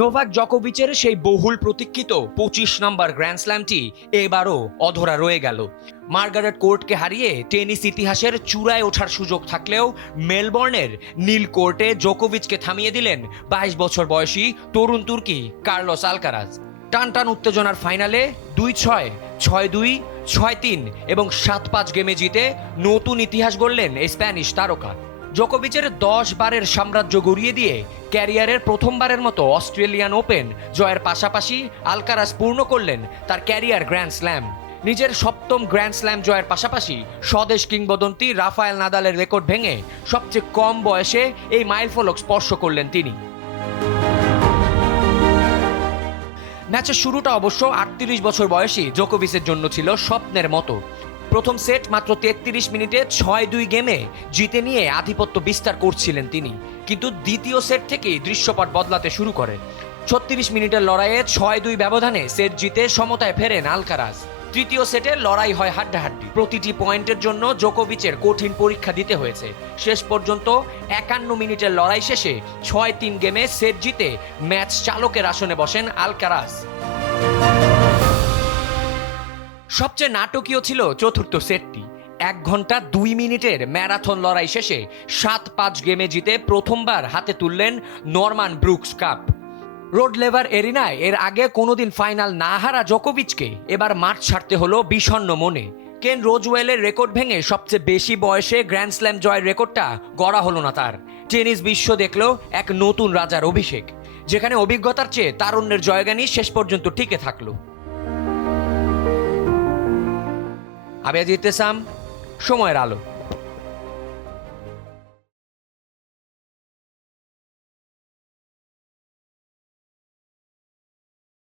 Novak জকোভিচের সেই বহুল প্রতীক্ষিত 25 নম্বর গ্র্যান্ড স্ল্যামটি এবারও অধরা রয়ে গেল। মার্গারেট কোর্টকে হারিয়ে টেনিস ইতিহাসের চূড়ায় ওঠার সুযোগ থাকলেও মেলবোর্নের নীল কোর্টে জোকোভিচকে থামিয়ে দিলেন 22 বছর বয়সী তরুণ তুর্কি কার্লোস আলকারাজ। টানটান উত্তেজনার ফাইনালে 2-6, 6-2, 6-3 এবং 7-5 গেমে জিতে নতুন ইতিহাস গড়লেন এই স্প্যানিশ তারকা। জোকোভিচের 10 বারের সাম্রাজ্য গড়িয়ে দিয়ে ক্যারিয়ারের প্রথমবারের মতো অস্ট্রেলিয়ান ওপেন জয়ের পাশাপাশি আলকারাজ পূর্ণ করলেন তার ক্যারিয়ার গ্র্যান্ড স্ল্যাম। নিজের 7ম গ্র্যান্ড স্ল্যাম জয়ের পাশাপাশি স্বদেশ কিংবদন্তি রাফায়েল নাদালের রেকর্ড ভেঙে সবচেয়ে কম বয়সে এই মাইলফলক স্পর্শ করলেন তিনি। ম্যাচের শুরুটা অবশ্য 38 বছর বয়সী জোকোভিচের জন্য ছিল স্বপ্নের মতো। প্রথম সেট মাত্র 33 মিনিটে 6-2 গেমে জিতে নিয়ে আধিপত্য বিস্তার করছিলেন তিনি, কিন্তু দ্বিতীয় সেট থেকেই দৃশ্যপট বদলাতে শুরু করে। 36 মিনিটের লড়াইয়ে 6-2 ব্যবধানে সেট জিতে সমতায় ফেরেন আলকারাজ। তৃতীয় সেটে লড়াই হয় হাড্ডাহাড্ডি, প্রতিটি পয়েন্টের জন্য জোকোভিচের কঠিন পরীক্ষা দিতে হয়েছে। শেষ পর্যন্ত 51 মিনিটের লড়াই শেষে 6-3 গেমে সেট জিতে ম্যাচ চালকের আসনে বসেন আলকারাজ। সবচেয়ে নাটকীয় ছিল চতুর্থ সেটটি। 1 ঘন্টা 2 মিনিটের ম্যারাথন লড়াই শেষে 7-5 গেমে জিতে প্রথমবার হাতে তুললেন Norman Brookes Cup. Rod Laver এরিনায় এর আগে কোনোদিন ফাইনাল না হারা জোকোভিচকে এবার মাঠ ছাড়তে হলো বিষণ্ণ মনে। কেন রোজওয়েলের রেকর্ড ভেঙে সবচেয়ে বেশি বয়সে গ্র্যান্ড স্ল্যাম জয়ের রেকর্ডটা গড়া হলো না তার। টেনিস বিশ্ব দেখলো এক নতুন রাজার অভিষেক, যেখানে অভিজ্ঞতার চেয়ে তারুণ্যের জয়গানই শেষ পর্যন্ত টিকে থাকলো। আবিয়াজ ইহতেসাম, সময়ের আলো।